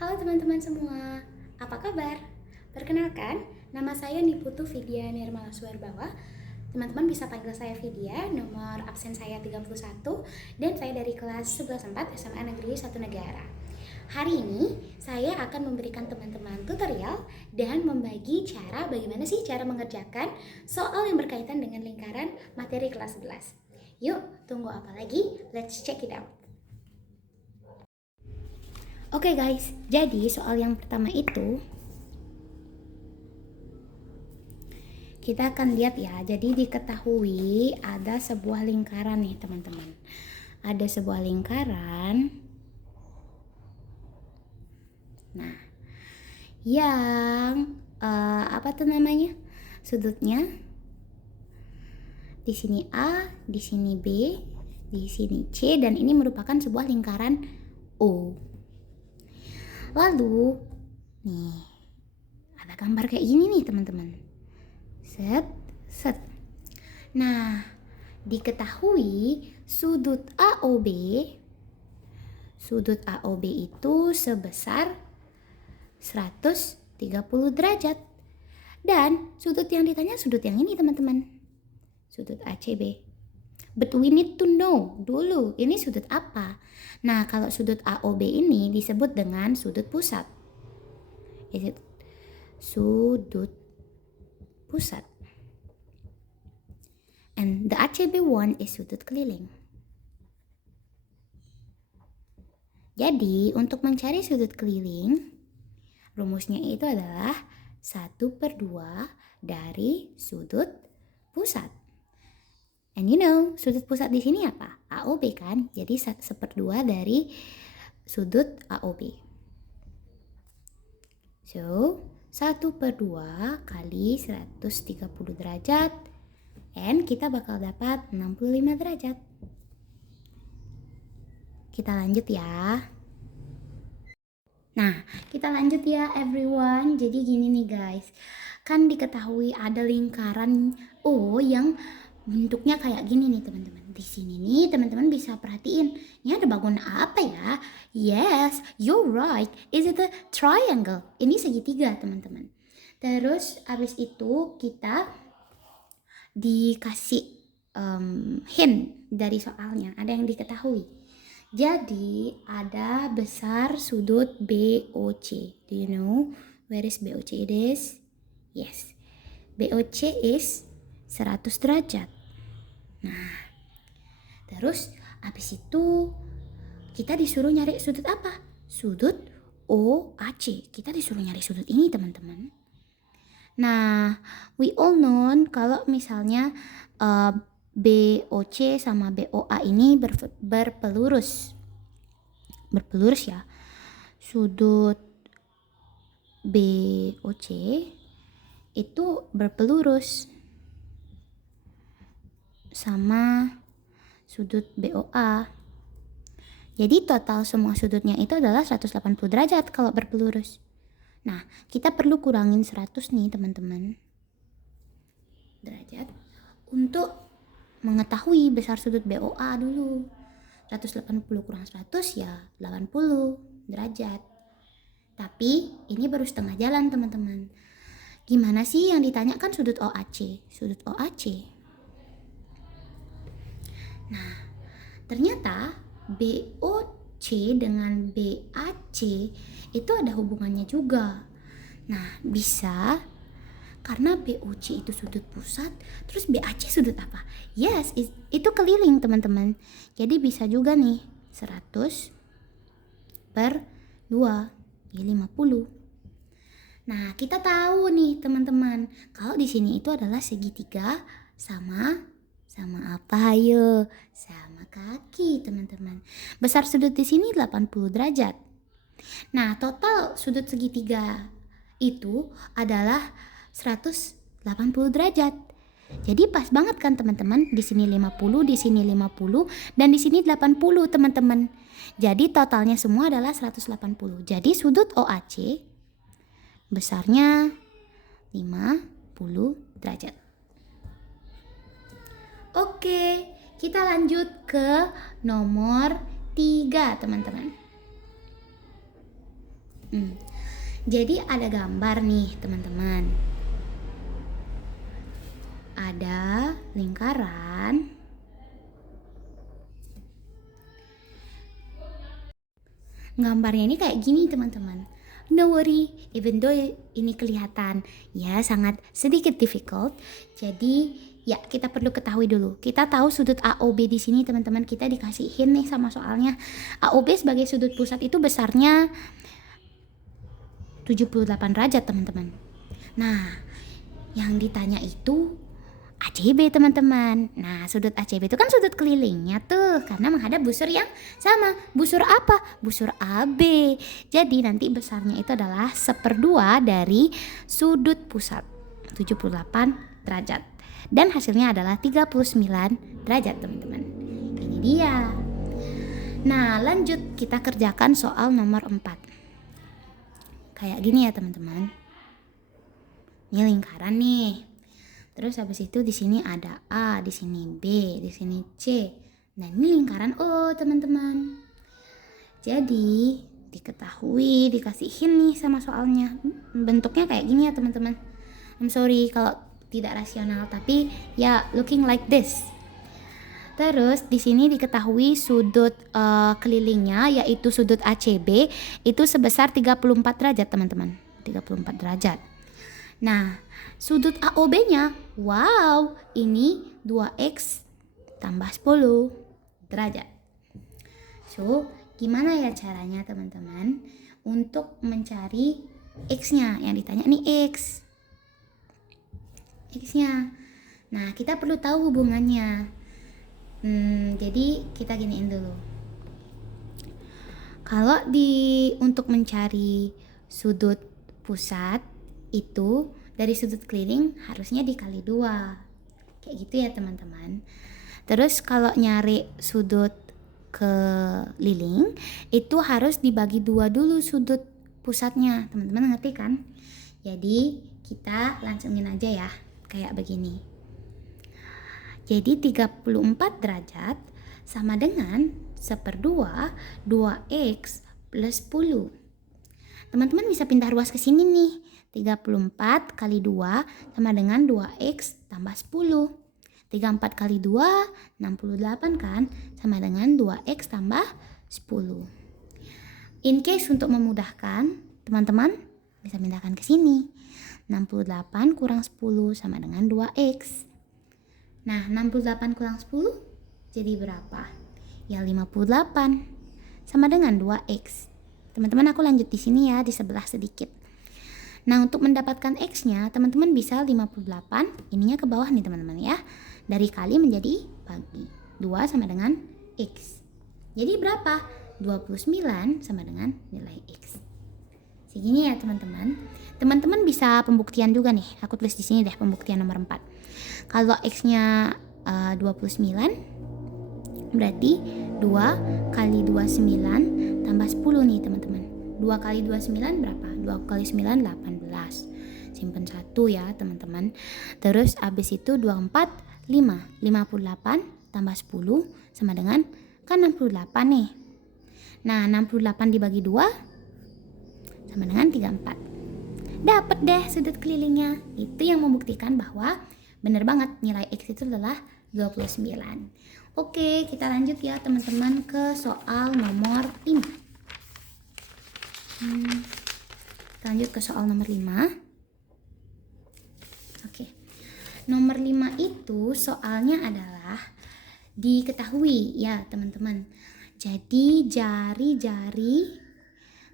Halo teman-teman semua, apa kabar? Perkenalkan, nama saya Niputu Vidya Nirmala Suarbawa. Teman-teman bisa panggil saya Vidya, nomor absen saya 31, dan saya dari kelas 11/4 SMA Negeri 1 Negara. Hari ini, saya akan memberikan teman-teman tutorial dan membagi cara bagaimana sih cara mengerjakan soal yang berkaitan dengan lingkaran materi kelas 11. Yuk, tunggu apa lagi? Let's check it out. Oke guys, jadi soal yang pertama itu kita akan lihat ya. Jadi diketahui ada sebuah lingkaran nih teman-teman. Ada sebuah lingkaran. Nah, yang apa tuh namanya? Sudutnya di sini A, di sini B, di sini C, dan ini merupakan sebuah lingkaran O. Lalu, nih, ada gambar kayak gini nih teman-teman. Set. Nah, diketahui sudut AOB itu sebesar 130 derajat. Dan sudut yang ditanya sudut yang ini teman-teman. Sudut ACB. But we need to know dulu ini sudut apa. Nah, kalau sudut AOB ini disebut dengan sudut pusat. Sudut pusat. And the ACB one is sudut keliling. Jadi, untuk mencari sudut keliling, rumusnya itu adalah 1/2 dari sudut pusat. And you know, sudut pusat di sini apa? AOB kan? Jadi 1/2 dari sudut AOB. So, 1/2 kali 130 derajat. And kita bakal dapat 65 derajat. Kita lanjut ya. Nah, kita lanjut ya everyone. Jadi gini nih guys. Kan diketahui ada lingkaran O yang bentuknya kayak gini nih teman-teman. Di sini nih teman-teman bisa perhatiin. Ini ada bangunan apa ya? Yes, you're right. Is it a triangle? Ini segitiga teman-teman. Terus abis itu kita dikasih hint dari soalnya. Ada yang diketahui. Jadi ada besar sudut BOC. Do you know where is BOC it is? Yes. BOC is 100 derajat. Nah, terus habis itu kita disuruh nyari sudut apa? Sudut OAC. Kita disuruh nyari sudut ini teman-teman. Nah, we all know kalau misalnya BOC sama BOA ini berpelurus ya. Sudut BOC itu berpelurus sama sudut BOA. Jadi total semua sudutnya itu adalah 180 derajat kalau berpelurus. Nah, kita perlu kurangin 100 nih teman-teman derajat untuk mengetahui besar sudut BOA dulu. 180 kurang 100 ya 80 derajat. Tapi ini baru setengah jalan teman-teman. Gimana sih yang ditanyakan sudut OAC? Sudut OAC. Nah, ternyata BOC dengan BAC itu ada hubungannya juga. Nah, bisa karena BOC itu sudut pusat, terus BAC sudut apa? Yes, itu keliling teman-teman. Jadi bisa juga nih 100/2 ya 50. Nah, kita tahu nih teman-teman, kalau di sini itu adalah segitiga sama apa ayo? Sama kaki teman-teman. Besar sudut di sini 80 derajat. Nah, total sudut segitiga itu adalah 180 derajat. Jadi pas banget kan teman-teman? Di sini 50, di sini 50, dan di sini 80 teman-teman. Jadi totalnya semua adalah 180. Jadi sudut OAC besarnya 50 derajat. Oke, kita lanjut ke nomor 3 teman-teman. Jadi ada gambar nih teman-teman. Ada lingkaran. Gambarnya ini kayak gini teman-teman. No worry, even though ini kelihatan ya sangat sedikit difficult. Jadi ya kita perlu ketahui dulu. Kita tahu sudut AOB di sini teman-teman, kita dikasihin nih sama soalnya. AOB sebagai sudut pusat itu besarnya 78 derajat teman-teman. Nah, yang ditanya itu ACB teman-teman. Nah, sudut ACB itu kan sudut kelilingnya tuh, karena menghadap busur yang sama. Busur apa? Busur AB. Jadi nanti besarnya itu adalah 1/2 dari sudut pusat 78 derajat. Dan hasilnya adalah 39 derajat teman-teman. Ini dia. Nah, lanjut kita kerjakan soal nomor 4. Kayak gini ya teman-teman. Ini lingkaran nih. Terus habis itu di sini ada A, di sini B, di sini C. Nah, ini lingkaran O, teman-teman. Jadi, diketahui, dikasihin nih sama soalnya. Bentuknya kayak gini ya, teman-teman. I'm sorry kalau tidak rasional, tapi ya looking like this. Terus di sini diketahui sudut kelilingnya yaitu sudut ACB itu sebesar 34 derajat, teman-teman. 34 derajat. Nah, sudut AOB-nya, wow, ini 2x tambah 10 derajat. So, gimana ya caranya teman-teman untuk mencari x-nya? Yang ditanya nih x. X-nya. Nah, kita perlu tahu hubungannya. Jadi kita giniin dulu. Kalau untuk mencari sudut pusat itu dari sudut keliling harusnya dikali 2 kayak gitu ya teman-teman. Terus kalau nyari sudut keliling itu harus dibagi 2 dulu sudut pusatnya, teman-teman ngerti kan? Jadi kita langsungin aja ya kayak begini. Jadi 34 derajat sama dengan 1/2 2x plus 10. Teman-teman bisa pindah ruas ke sini nih. 34 kali 2 sama dengan 2x tambah 10. 34 kali 2, 68 kan? Sama dengan 2x tambah 10. In case untuk memudahkan, teman-teman bisa pindahkan ke sini. 68 kurang 10 sama dengan 2x. Nah, 68 kurang 10 jadi berapa? Ya 58 sama dengan 2x. Teman-teman aku lanjut di sini ya, di sebelah sedikit. Nah, untuk mendapatkan x-nya, teman-teman bisa 58, ininya ke bawah nih teman-teman ya. Dari kali menjadi bagi. 2 sama dengan x. Jadi berapa? 29 sama dengan nilai x. Segini ya teman-teman. Teman-teman bisa pembuktian juga nih. Aku tulis di sini deh pembuktian nomor 4. Kalau x-nya 29, berarti 2 kali 29 tambah 10 nih teman-teman. 2 kali 29 berapa? 2 kali 9 18. Simpen 1 ya teman-teman. Terus habis itu 24 5. 58 tambah 10 sama dengan kan 68 nih. Nah, 68 dibagi 2 sama dengan 34. Dapat deh sudut kelilingnya. Itu yang membuktikan bahwa benar banget nilai x itu adalah 29. Oke, kita lanjut ya teman-teman ke soal nomor 5. Lanjut ke soal nomor 5. Oke. Nomor 5 itu soalnya adalah diketahui ya teman-teman. Jadi jari-jari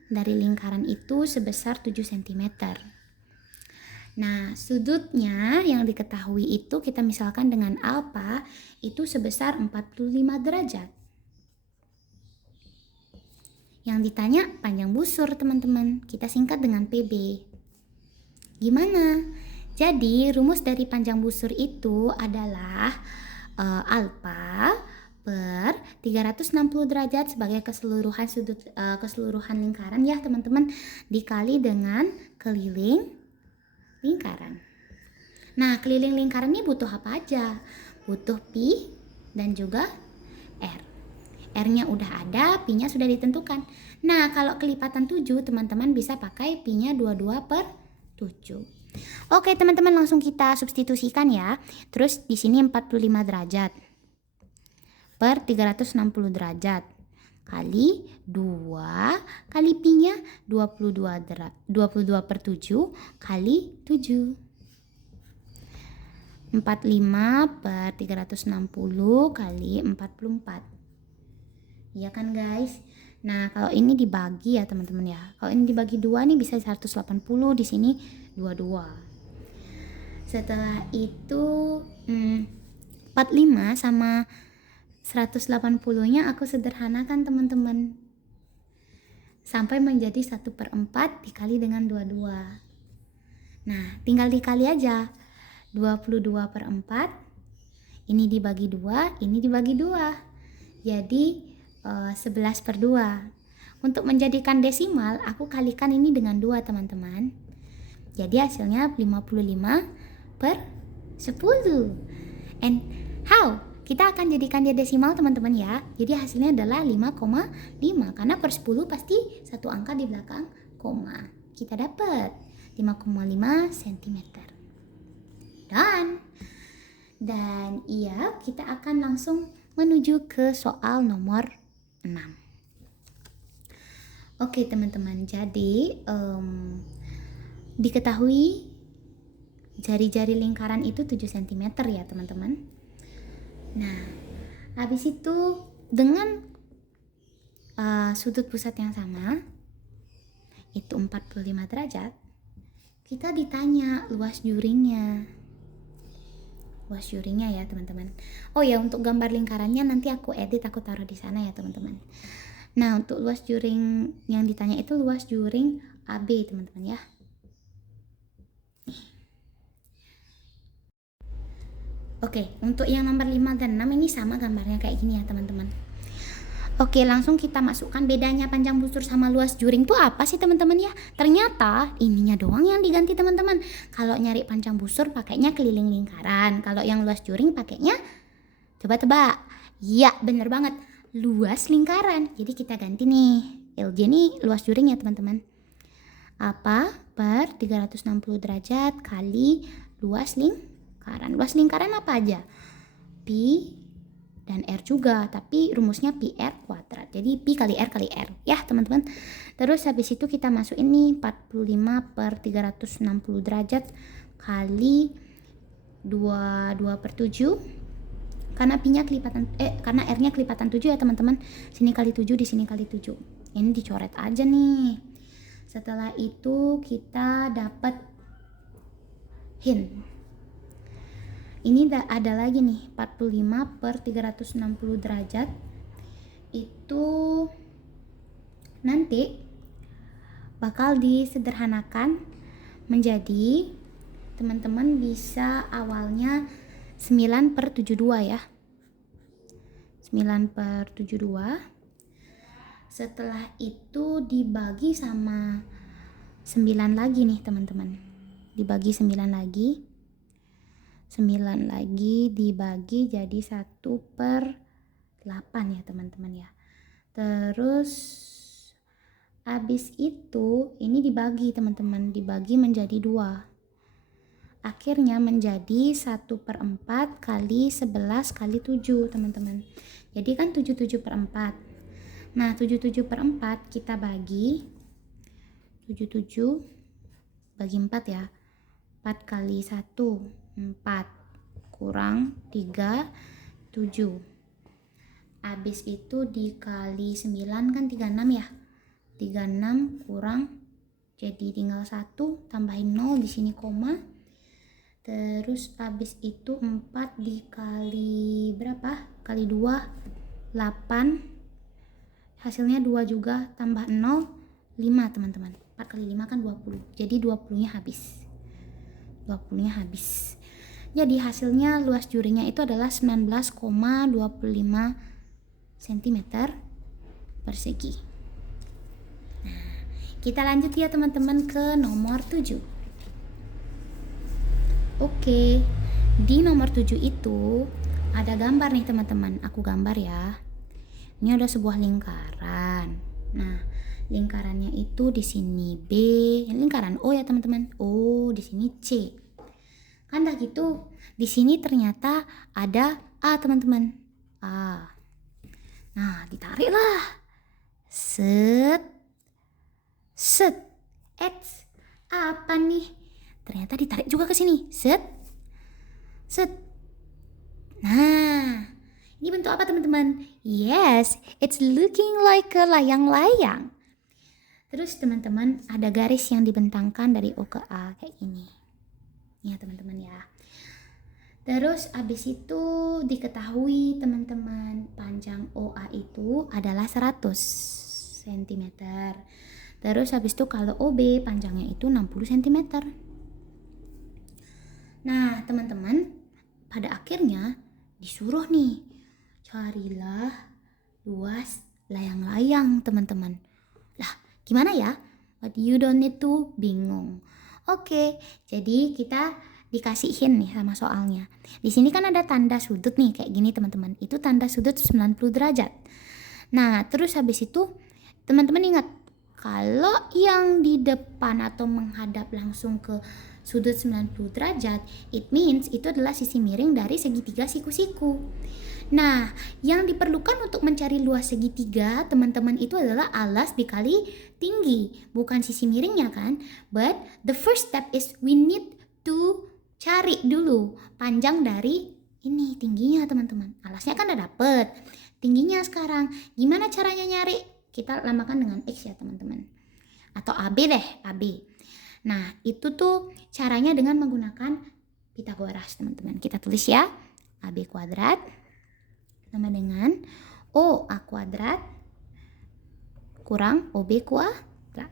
dari lingkaran itu sebesar 7 cm. Nah, sudutnya yang diketahui itu kita misalkan dengan alfa itu sebesar 45 derajat. Yang ditanya panjang busur teman-teman, kita singkat dengan PB. Gimana? Jadi rumus dari panjang busur itu adalah alfa per 360 derajat sebagai keseluruhan sudut keseluruhan lingkaran ya teman-teman, dikali dengan keliling lingkaran. Nah, keliling lingkaran ini butuh apa aja? Butuh pi dan juga r. R-nya udah ada, Pi-nya sudah ditentukan. Nah, kalau kelipatan 7, teman-teman bisa pakai Pi-nya 22/7. Oke, teman-teman, langsung kita substitusikan ya. Terus di sini 45 derajat per 360 derajat kali 2 kali Pi-nya 22/7 kali 7. 45 per 360 kali 44. Iya kan guys? Nah, kalau ini dibagi ya teman-teman ya. Kalau ini dibagi 2 nih bisa 180, di sini 22. Setelah itu 45 sama 180-nya aku sederhanakan teman-teman. Sampai menjadi 1/4 dikali dengan 22. Nah, tinggal dikali aja. 22/4 ini dibagi 2, ini dibagi 2, jadi 11/2. Untuk menjadikan desimal aku kalikan ini dengan 2 teman-teman, jadi hasilnya 55/10. And how? Kita akan jadikan dia desimal teman-teman ya, jadi hasilnya adalah 5,5 karena per 10 pasti satu angka di belakang koma. Kita dapat 5,5 cm. Dan iya, kita akan langsung menuju ke soal nomor 6. Oke teman-teman, jadi diketahui jari-jari lingkaran itu 7 cm ya teman-teman. Nah, habis itu dengan sudut pusat yang sama, itu 45 derajat, kita ditanya luas juringnya. Luas juringnya ya teman-teman. Oh ya, untuk gambar lingkarannya nanti aku edit, aku taruh di sana ya teman-teman. Nah, untuk luas juring yang ditanya itu luas juring AB teman-teman ya. Oke, untuk yang nomor 5 dan 6 ini sama gambarnya kayak gini ya teman-teman. Oke, langsung kita masukkan bedanya panjang busur sama luas juring itu apa sih teman-teman ya? Ternyata ininya doang yang diganti teman-teman. Kalau nyari panjang busur pakainya keliling lingkaran. Kalau yang luas juring pakainya, coba tebak. Ya, bener banget. Luas lingkaran. Jadi kita ganti nih. LJ nih luas juring ya teman-teman. Apa? Per 360 derajat kali luas lingkaran. Luas lingkaran apa aja? Pi dan R juga, tapi rumusnya pi R kuadrat. Jadi pi kali R kali R ya teman-teman. Terus habis itu kita masuk ini 45 per 360 derajat kali 22/7. Karena pi-nya kelipatan karena R-nya kelipatan 7 ya teman-teman. Sini kali 7, di sini kali 7. Ini dicoret aja nih. Setelah itu kita dapat hint. Ini ada lagi nih 45 per 360 derajat itu nanti bakal disederhanakan menjadi, teman-teman bisa awalnya 9/72 ya, 9/72. Setelah itu dibagi sama 9 lagi nih teman-teman, dibagi 9 lagi, 9 lagi dibagi jadi 1/8 ya teman-teman ya. Terus habis itu ini dibagi teman-teman, dibagi menjadi 2, akhirnya menjadi 1/4 kali 11 kali 7 teman-teman. Jadi kan 77/4. Nah 77/4 kita bagi 77 bagi 4 ya, 4 kali 1 4 kurang 3 7. Habis itu dikali 9 kan 36 ya. 36 kurang, jadi tinggal 1, tambahin 0 di sini koma. Terus habis itu 4 dikali berapa? Kali 2 8. Hasilnya 2 juga, tambah 0 5 teman-teman. 4 kali 5 kan 20. Jadi 20-nya habis. 20-nya habis. Jadi hasilnya luas juringnya itu adalah 19,25 cm persegi. Nah, kita lanjut ya teman-teman ke nomor 7. Oke, di nomor 7 itu ada gambar nih teman-teman. Aku gambar ya. Ini ada sebuah lingkaran. Nah, lingkarannya itu di sini B, lingkaran O ya teman-teman. O, di sini C. Kan dah gitu. Di sini ternyata ada A teman-teman. A. Nah, ditariklah. Set. Set. X. Apa nih? Ternyata ditarik juga ke sini. Set. Set. Nah, ini bentuk apa teman-teman? Yes, it's looking like a layang-layang. Terus teman-teman ada garis yang dibentangkan dari O ke A kayak gini. Ya teman-teman ya. Terus abis itu diketahui teman-teman panjang OA itu adalah 100 cm. Terus habis itu kalau OB panjangnya itu 60 cm. Nah teman-teman pada akhirnya disuruh nih carilah luas layang-layang teman-teman. Lah gimana ya? But you don't need to bingung. Oke, jadi kita dikasihin nih sama soalnya. Di sini kan ada tanda sudut nih kayak gini teman-teman. Itu tanda sudut 90 derajat. Nah, terus habis itu teman-teman ingat kalau yang di depan atau menghadap langsung ke sudut 90 derajat, it means itu adalah sisi miring dari segitiga siku-siku. Nah, yang diperlukan untuk mencari luas segitiga, teman-teman, itu adalah alas dikali tinggi, bukan sisi miringnya kan? But the first step is we need to cari dulu panjang dari ini tingginya teman-teman. Alasnya kan udah dapet, tingginya sekarang. Gimana caranya nyari? Kita lambangkan dengan X ya teman-teman. Atau AB deh, AB. Nah, itu tuh caranya dengan menggunakan Pitagoras teman-teman. Kita tulis ya, AB kuadrat sama dengan OA kuadrat kurang OB kuadrat.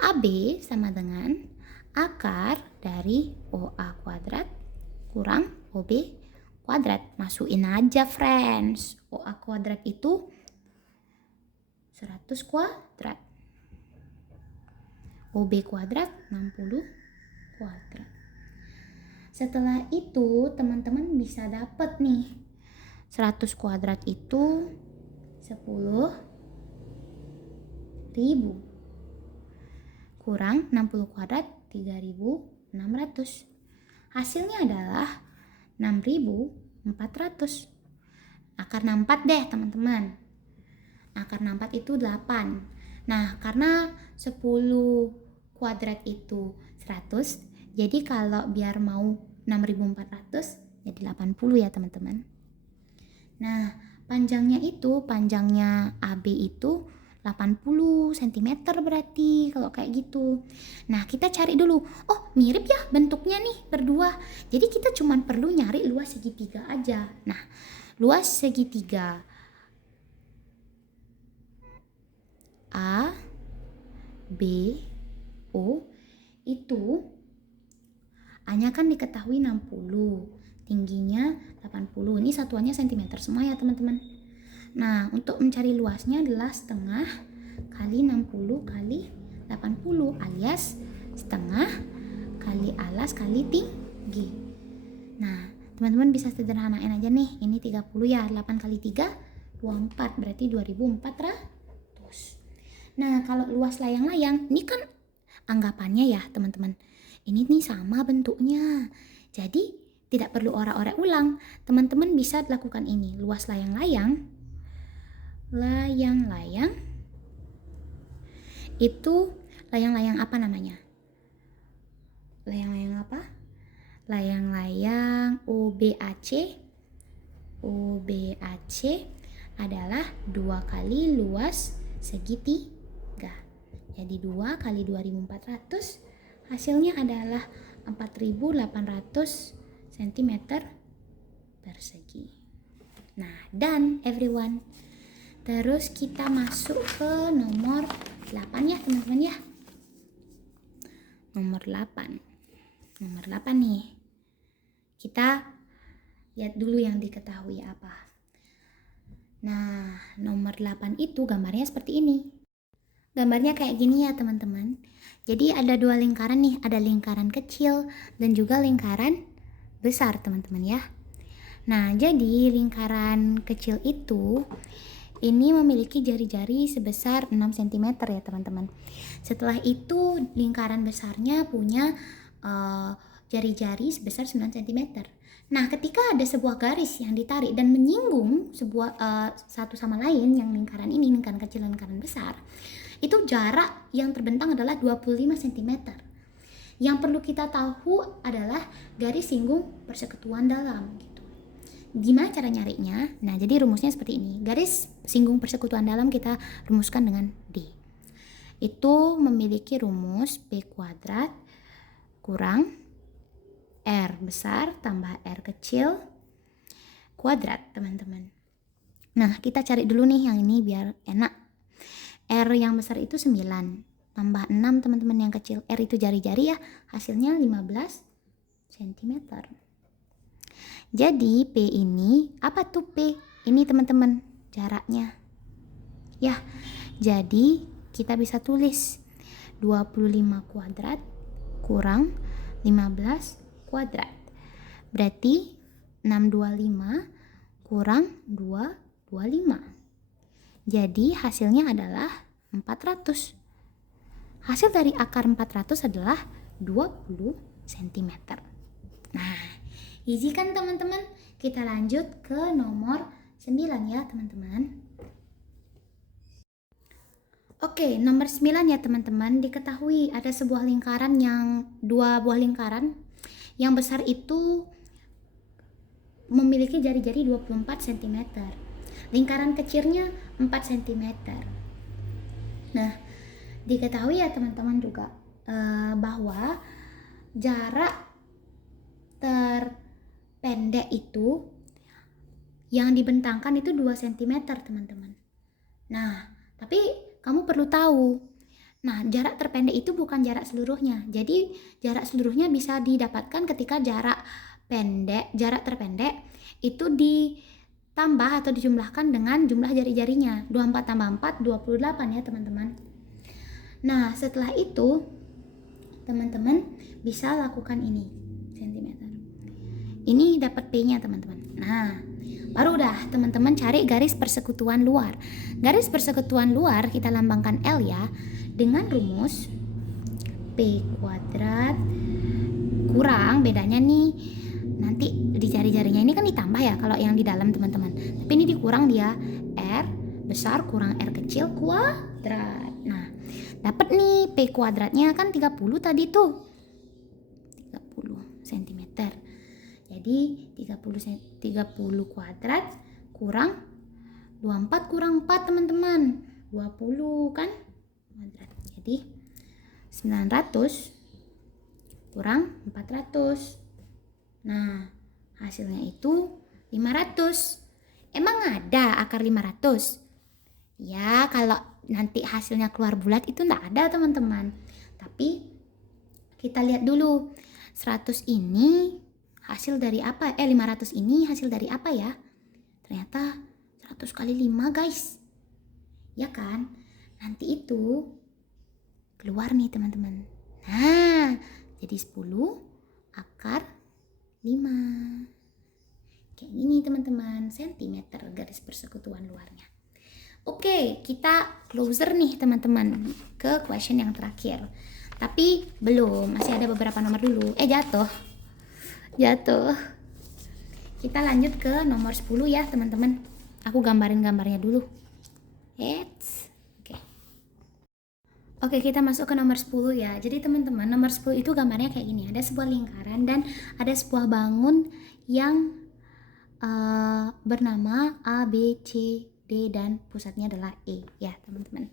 AB sama dengan akar dari OA kuadrat kurang OB kuadrat. Masukin aja friends. OA kuadrat itu 100 kuadrat. OB kuadrat 60 kuadrat. Setelah itu teman-teman bisa dapat nih 100 kuadrat itu 10.000 kurang 60 kuadrat 3.600. Hasilnya adalah 6.400. Akar 64 deh teman-teman. Akar 64 itu 8. Nah, karena 10 kuadrat itu 100, jadi kalau biar mau 6.400 jadi 80 ya teman-teman. Nah, panjangnya AB itu 80 cm berarti kalau kayak gitu. Nah, kita cari dulu. Oh, mirip ya bentuknya nih berdua. Jadi kita cuma perlu nyari luas segitiga aja. Nah, luas segitiga A, B, O itu A-nya kan diketahui 60, tingginya 80. Ini satuannya cm semua ya teman-teman. Nah, untuk mencari luasnya adalah setengah kali 60 kali 80 alias setengah kali alas kali tinggi. Nah, teman-teman bisa sederhanain aja nih. Ini 30 ya, 8 kali 3 24 berarti 2400. Nah, kalau luas layang-layang, ini kan anggapannya ya teman-teman. Ini nih sama bentuknya. Jadi tidak perlu orak-orak ulang. Teman-teman bisa lakukan ini. Luas layang-layang. Layang-layang. Itu layang-layang apa namanya? Layang-layang apa? Layang-layang OBAC. OBAC adalah 2 kali luas segitiga. Jadi 2 kali 2.400 hasilnya adalah 4.800 cm persegi. Nah, done everyone. Terus kita masuk ke nomor 8 ya teman-teman ya. Nomor 8. Nomor 8 nih. Kita lihat dulu yang diketahui apa. Nah, nomor 8 itu gambarnya seperti ini. Gambarnya kayak gini ya teman-teman. Jadi ada 2 lingkaran nih, ada lingkaran kecil dan juga lingkaran besar teman-teman ya. Nah, jadi lingkaran kecil itu ini memiliki jari-jari sebesar 6 cm ya teman-teman. Setelah itu lingkaran besarnya punya jari-jari sebesar 9 cm. Nah, ketika ada sebuah garis yang ditarik dan menyinggung sebuah satu sama lain, yang lingkaran ini, lingkaran kecil dan lingkaran besar, itu jarak yang terbentang adalah 25 cm. Yang perlu kita tahu adalah garis singgung persekutuan dalam gitu. Gimana cara nyarinya? Nah, jadi rumusnya seperti ini. Garis singgung persekutuan dalam kita rumuskan dengan D. Itu memiliki rumus P kuadrat kurang R besar tambah R kecil kuadrat, teman-teman. Nah, kita cari dulu nih yang ini biar enak. R yang besar itu 9 tambah 6, teman-teman, yang kecil. R itu jari-jari ya, hasilnya 15 cm. Jadi P ini, apa tuh P? Ini teman-teman, jaraknya. Ya, jadi kita bisa tulis 25 kuadrat kurang 15 kuadrat. Berarti 625 kurang 225. Jadi hasilnya adalah 400. Hasil dari akar 400 adalah 20 cm. Nah, easy kan teman-teman? Kita lanjut ke nomor 9 ya teman-teman. Oke, nomor 9 ya teman-teman. Diketahui ada sebuah lingkaran dua buah lingkaran. Yang besar itu memiliki jari-jari 24 cm. Lingkaran kecilnya 4 cm. Nah, diketahui ya teman-teman juga bahwa jarak terpendek itu yang dibentangkan itu 2 cm, teman-teman. Nah, tapi kamu perlu tahu. Nah, jarak terpendek itu bukan jarak seluruhnya. Jadi, jarak seluruhnya bisa didapatkan ketika jarak terpendek itu ditambah atau dijumlahkan dengan jumlah jari-jarinya. 24 tambah 4, 28 ya, teman-teman. Nah, setelah itu teman-teman bisa lakukan ini, cm. Ini dapat P-nya, teman-teman. Nah, baru udah teman-teman cari garis persekutuan luar. Garis persekutuan luar kita lambangkan L ya, dengan rumus P kuadrat kurang, bedanya nih nanti di jari-jarinya ini kan ditambah ya kalau yang di dalam, teman-teman. Tapi ini dikurang dia, R besar kurang R kecil kuadrat. Nah, dapat nih P kuadratnya kan 30 tadi tuh. 30 cm. Jadi 30 kuadrat kurang 24 kurang 4, teman-teman. 20 kan kuadrat. Jadi 900 kurang 400. Nah, hasilnya itu 500. Emang ada akar 500? Ya, kalau nanti hasilnya keluar bulat itu enggak ada, teman-teman. Tapi kita lihat dulu. 100 ini hasil dari apa? 500 ini hasil dari apa ya? Ternyata 100 kali 5, guys. Ya kan? Nanti itu keluar nih, teman-teman. Nah, jadi 10 akar 5. Kayak gini, teman-teman, sentimeter garis persekutuan luarnya. Oke, kita closer nih, teman-teman, ke question yang terakhir. Tapi belum, masih ada beberapa nomor dulu. Jatuh. Kita lanjut ke nomor 10 ya, teman-teman. Aku gambarin gambarnya dulu. Oke, kita masuk ke nomor 10 ya. Jadi teman-teman, nomor 10 itu gambarnya kayak gini. Ada sebuah lingkaran dan ada sebuah bangun yang bernama A, B, C, D, dan pusatnya adalah E ya, teman-teman.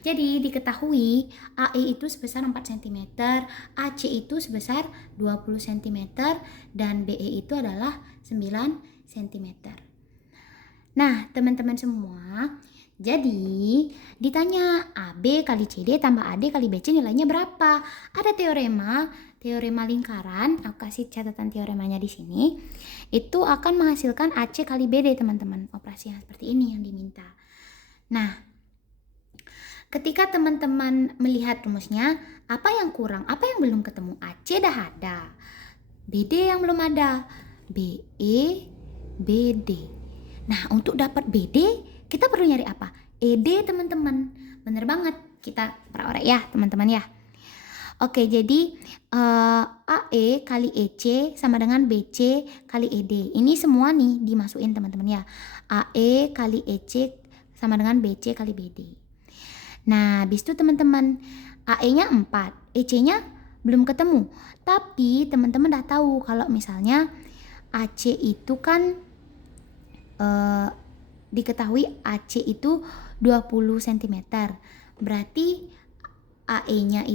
Jadi diketahui AE itu sebesar 4 cm, AC itu sebesar 20 cm, dan BE itu adalah 9 cm. Nah, teman-teman semua, jadi ditanya AB kali CD tambah AD kali BC nilainya berapa? Ada teorema lingkaran, aku kasih catatan teoremanya di sini. Itu akan menghasilkan AC kali BD, teman-teman. Operasi yang seperti ini yang diminta. Nah, ketika teman-teman melihat rumusnya, apa yang kurang? Apa yang belum ketemu? AC dah ada. BD yang belum ada. BE, BD. Nah, untuk dapat BD Kita perlu nyari apa? ED teman-teman. Bener banget, kita perorek ya teman-teman ya. Oke, jadi AE kali EC sama dengan BC kali ED. Ini semua nih dimasukin teman-teman ya. AE kali EC sama dengan BC kali BD. Nah, habis itu teman-teman, AE-nya 4, EC-nya belum ketemu. Tapi teman-teman udah tahu kalau misalnya AC itu kan diketahui AC itu 20 cm. Berarti AE-nya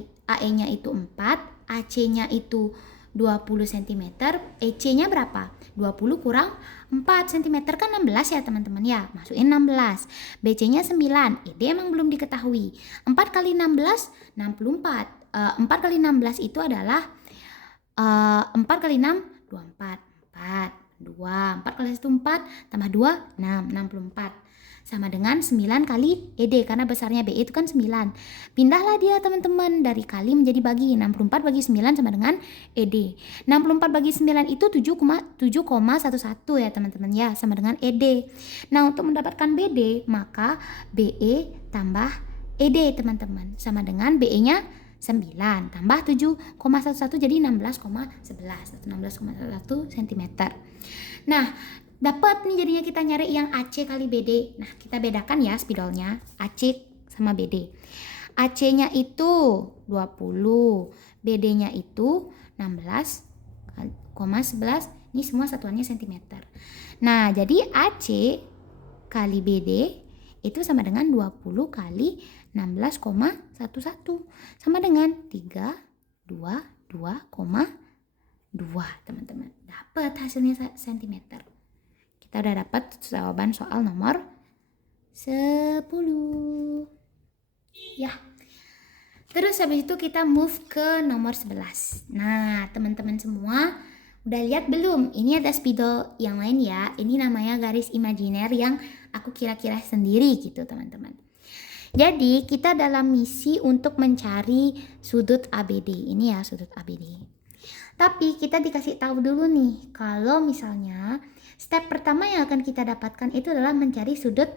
itu 4, AC-nya itu 20 cm, EC-nya berapa? 20 kurang 4 cm kan 16 ya teman-teman ya. Masukin 16. BC-nya 9. ED emang belum diketahui. 4 kali 16 64. 4 kali 16 itu adalah 4 kali 6 24. 4 2, 4 kali 1 4, tambah 2 6, 64. Sama dengan 9 kali ED, karena besarnya BE itu kan 9. Pindahlah dia teman-teman, dari kali menjadi bagi. 64 bagi 9 sama dengan ED. 64 bagi 9 itu 7,11 ya teman-teman ya, sama dengan ED. Nah, untuk mendapatkan BD, maka BE tambah ED teman-teman, sama dengan BE-nya 9 tambah 7,11 jadi 16,11 cm. Nah, dapat nih jadinya kita nyari yang AC kali BD. Nah, kita bedakan ya spidolnya, AC sama BD. AC-nya itu 20, BD-nya itu 16,11. Ini semua satuannya cm. Nah, jadi AC kali BD itu sama dengan 20 kali 16,11 sama dengan 322,2 teman-teman. Dapat hasilnya cm. Kita udah dapat jawaban soal nomor 10 ya. Terus habis itu kita move ke nomor 11. Nah, teman-teman semua udah lihat belum? Ini ada spidol yang lain ya. Ini namanya garis imajiner yang aku kira-kira sendiri gitu teman-teman. Jadi kita dalam misi untuk mencari sudut ABD. Ini ya sudut ABD. Tapi kita dikasih tahu dulu nih, kalau misalnya step pertama yang akan kita dapatkan itu adalah mencari sudut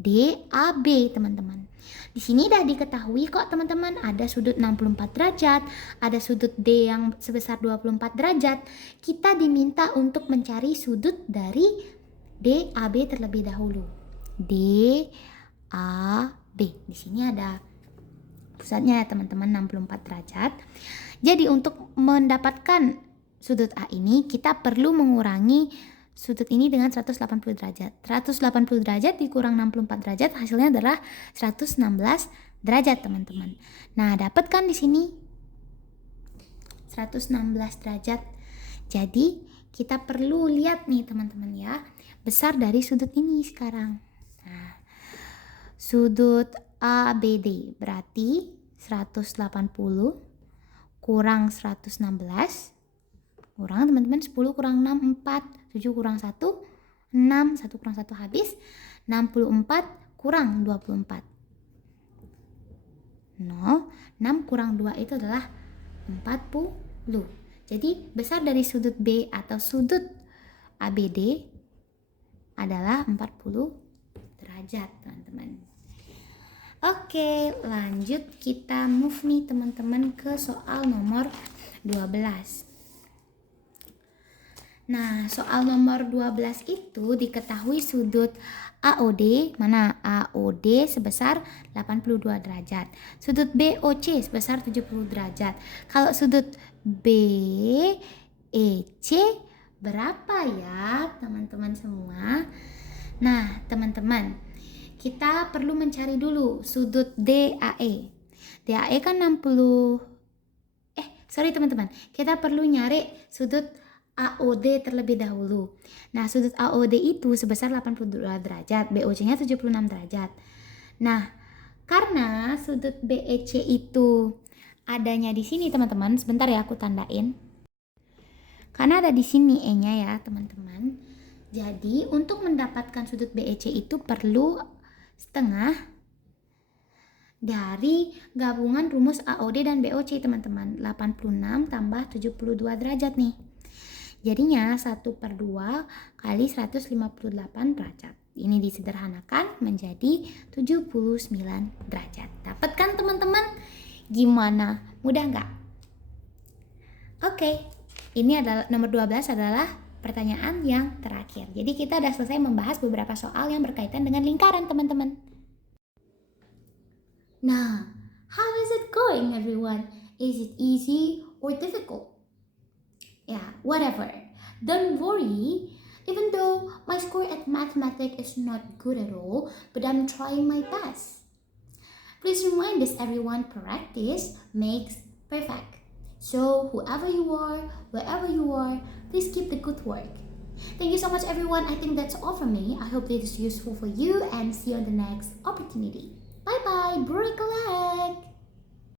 DAB teman-teman. Di sini udah diketahui kok teman-teman, ada sudut 64 derajat, ada sudut D yang sebesar 24 derajat. Kita diminta untuk mencari sudut dari DAB terlebih dahulu. DAB. Di sini ada pusatnya ya teman-teman, 64 derajat. Jadi untuk mendapatkan sudut A ini kita perlu mengurangi sudut ini dengan 180 derajat. 180 derajat dikurang 64 derajat hasilnya adalah 116 derajat teman-teman. Nah, dapat kan di sini 116 derajat. Jadi kita perlu lihat nih teman-teman ya, besar dari sudut ini sekarang. Nah, sudut ABD berarti 180 kurang 116 kurang teman-teman 10 kurang 6 4, 7 kurang 1 6, 1 kurang 1 habis, 64 kurang 24 0, 6 kurang 2 itu adalah 40. Jadi besar dari sudut B atau sudut ABD adalah 40 derajat teman-teman. Oke, lanjut kita move nih teman-teman ke soal nomor 12. Nah, soal nomor 12 itu diketahui sudut AOD, mana AOD sebesar 82 derajat. Sudut BOC sebesar 70 derajat. Kalau sudut BEC berapa ya, teman-teman semua? Nah, teman-teman, kita perlu mencari dulu sudut DAE. DAE kan 60. Teman-teman. Kita perlu nyari sudut AOD terlebih dahulu. Nah, sudut AOD itu sebesar 82 derajat, BOC-nya 76 derajat. Nah, karena sudut BEC itu adanya di sini, teman-teman. Sebentar ya aku tandain. Karena ada di sini E-nya ya, teman-teman. Jadi, untuk mendapatkan sudut BEC itu perlu setengah dari gabungan rumus AOD dan BOC, teman-teman. 86 tambah 72 derajat nih. Jadinya 1/2 kali 158 derajat. Ini disederhanakan menjadi 79 derajat. Dapat kan teman-teman? Gimana? Mudah nggak? Oke, ini adalah nomor 12 adalah pertanyaan yang terakhir. Jadi kita udah selesai membahas beberapa soal yang berkaitan dengan lingkaran, teman-teman. Nah, how is it going, everyone? Is it easy or difficult? Yeah, whatever. Don't worry. Even though my score at mathematics is not good at all, but I'm trying my best. Please remind us, everyone, practice makes perfect. So whoever you are, wherever you are, please keep the good work. Thank you so much, everyone. I think that's all from me. I hope this is useful for you and see you on the next opportunity. Bye bye, break a leg.